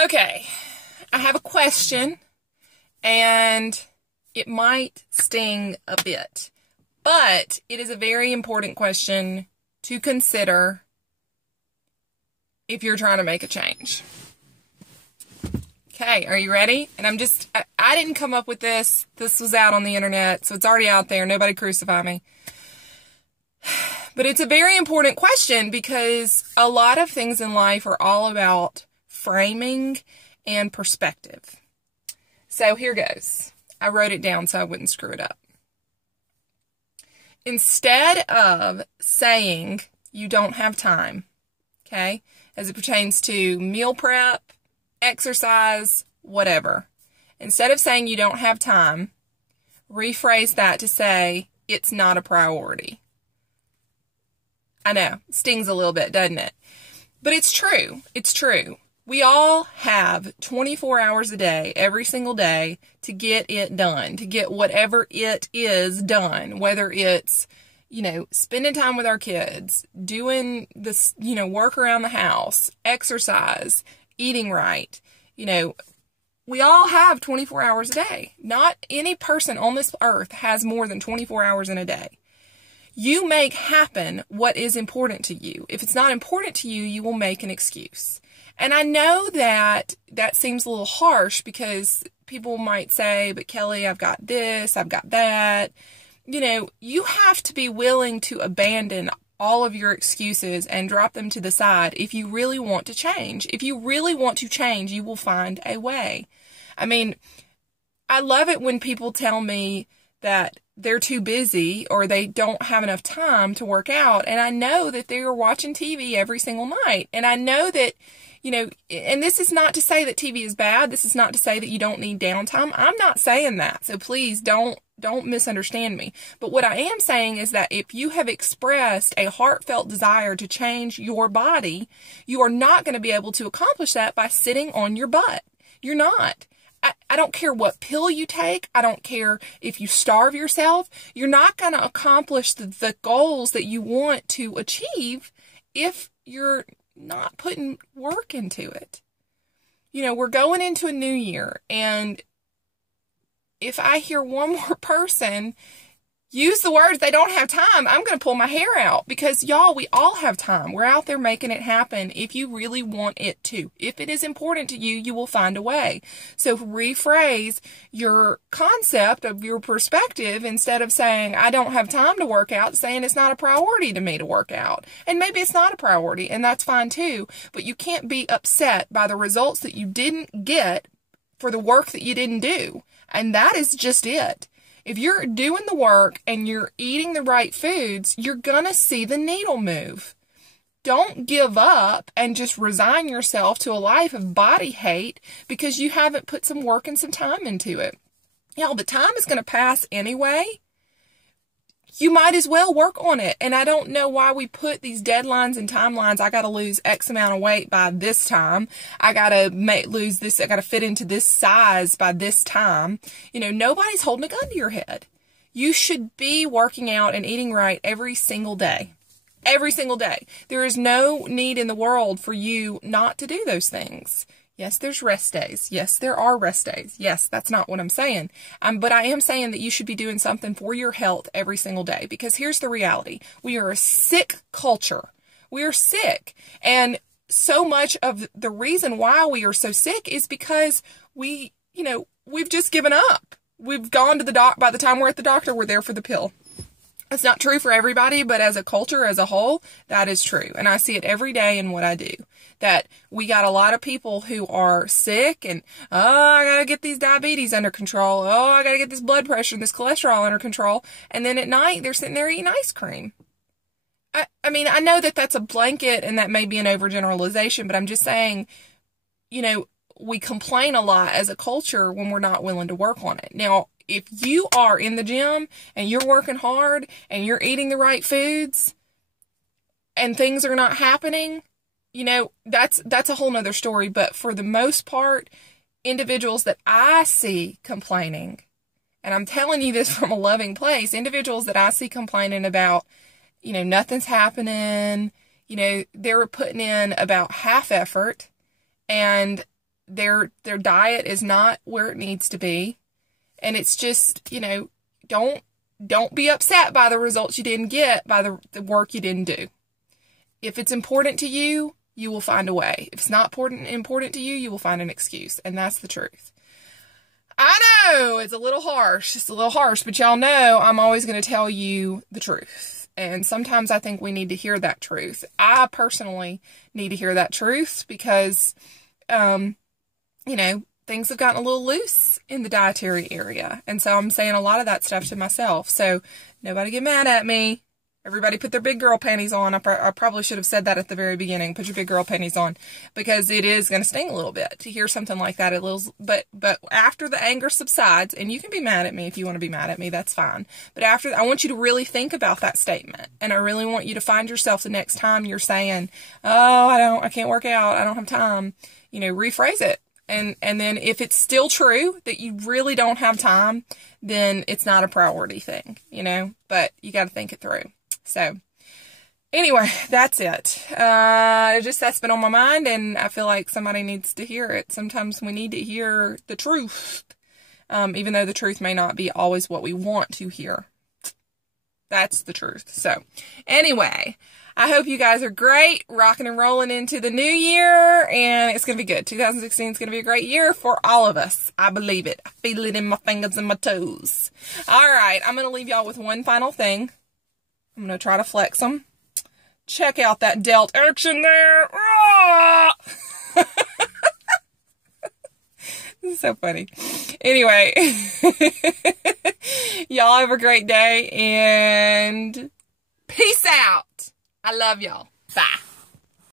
Okay, I have a question, and it might sting a bit, but it is a very important question to consider if you're trying to make a change. Okay, are you ready? And I didn't come up with this. This was out on the internet, so it's already out there. Nobody crucify me. But it's a very important question because a lot of things in life are all about framing and perspective. So here goes. I wrote it down so I wouldn't screw it up. Instead of saying you don't have time, okay, as it pertains to meal prep, exercise, whatever, instead of saying you don't have time, rephrase that to say it's not a priority. I know, stings a little bit, doesn't it? But it's true. It's true. We all have 24 hours a day, every single day, to get it done, to get whatever it is done, whether it's, spending time with our kids, doing this, work around the house, exercise, eating right. We all have 24 hours a day. Not any person on this earth has more than 24 hours in a day. You make happen what is important to you. If it's not important to you, you will make an excuse. And I know that seems a little harsh because people might say, but Kelly, I've got this, I've got that. You have to be willing to abandon all of your excuses and drop them to the side if you really want to change. If you really want to change, you will find a way. I mean, I love it when people tell me that they're too busy or they don't have enough time to work out. And I know that they are watching TV every single night. And I know that, and this is not to say that TV is bad. This is not to say that you don't need downtime. I'm not saying that. So please don't misunderstand me. But what I am saying is that if you have expressed a heartfelt desire to change your body, you are not going to be able to accomplish that by sitting on your butt. You're not. I don't care what pill you take. I don't care if you starve yourself. You're not going to accomplish the goals that you want to achieve if you're not putting work into it. We're going into a new year, and if I hear one more person use the words they don't have time, I'm going to pull my hair out because, y'all, we all have time. We're out there making it happen if you really want it to. If it is important to you, you will find a way. So rephrase your concept of your perspective instead of saying, I don't have time to work out, saying it's not a priority to me to work out. And maybe it's not a priority, and that's fine too, but you can't be upset by the results that you didn't get for the work that you didn't do. And that is just it. If you're doing the work and you're eating the right foods, you're going to see the needle move. Don't give up and just resign yourself to a life of body hate because you haven't put some work and some time into it. The time is going to pass anyway. You might as well work on it. And I don't know why we put these deadlines and timelines. I got to lose X amount of weight by this time. I got to lose this. I got to fit into this size by this time. Nobody's holding a gun to your head. You should be working out and eating right every single day. Every single day. There is no need in the world for you not to do those things. Yes, there's rest days. Yes, there are rest days. Yes, that's not what I'm saying. But I am saying that you should be doing something for your health every single day. Because here's the reality. We are a sick culture. We are sick. And so much of the reason why we are so sick is because we've just given up. We've gone to the doc. By the time we're at the doctor, we're there for the pill. It's not true for everybody, but as a culture, as a whole, that is true. And I see it every day in what I do. That we got a lot of people who are sick and, I got to get these diabetes under control. I got to get this blood pressure and this cholesterol under control. And then at night, they're sitting there eating ice cream. I mean, I know that that's a blanket and that may be an overgeneralization, but I'm just saying, we complain a lot as a culture when we're not willing to work on it. Now, if you are in the gym and you're working hard and you're eating the right foods and things are not happening, that's a whole nother story. But for the most part, individuals that I see complaining, and I'm telling you this from a loving place, individuals that I see complaining about, nothing's happening, they're putting in about half effort and their diet is not where it needs to be. And it's just, you know, don't be upset by the results you didn't get, by the work you didn't do. If it's important to you, you will find a way. If it's not important to you, you will find an excuse. And that's the truth. I know it's a little harsh. It's a little harsh, but y'all know I'm always going to tell you the truth. And sometimes I think we need to hear that truth. I personally need to hear that truth because, you know, things have gotten a little loose in the dietary area. And so I'm saying a lot of that stuff to myself. So nobody get mad at me. Everybody put their big girl panties on. I probably should have said that at the very beginning. Put your big girl panties on, because it is going to sting a little bit to hear something like that. But after the anger subsides, and you can be mad at me if you want to be mad at me, that's fine. But after, I want you to really think about that statement. And I really want you to find yourself the next time you're saying, oh, I can't work out, I don't have time, you know, rephrase it. And then if it's still true that you really don't have time, then it's not a priority thing, you know, but you got to think it through. So anyway, that's it. That's been on my mind, and I feel like somebody needs to hear it. Sometimes we need to hear the truth, even though the truth may not be always what we want to hear. That's the truth. So anyway, I hope you guys are great, rocking and rolling into the new year, and it's going to be good. 2016 is going to be a great year for all of us. I believe it. I feel it in my fingers and my toes. All right, I'm going to leave y'all with one final thing. I'm going to try to flex them. Check out that delt action there. This is so funny. Anyway, y'all have a great day, and peace out. I love y'all. Bye.